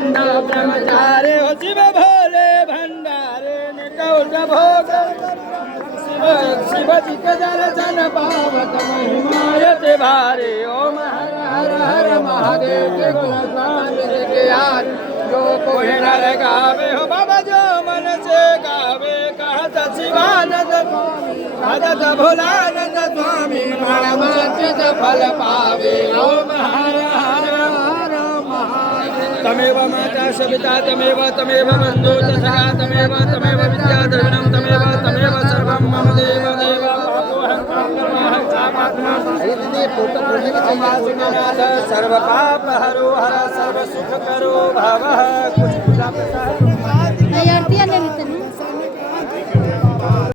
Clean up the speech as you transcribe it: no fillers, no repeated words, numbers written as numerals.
ब्रह्मचारे हो शिव भोले भंडारे निकौट भोग शिव जी के दर्शन पावत महिमायते भारे ओम हर हर हर महादेव के गुण गावे के यार जो कोई नर गावे हो बाबा जो मन से गावे कहत शिवानंद कहत भोलानंद स्वामी मनमाचित फल पावे ओम हर हर हर महादेव तमेव माता सविता तमेव तमेव बन्धु सखा तमेव तमेव विद्या द्रविणं तमेव तमेव सर्वं मम देव देव सर्व पाप हरो हर सर्व सुख करो भवः कुछ पूजा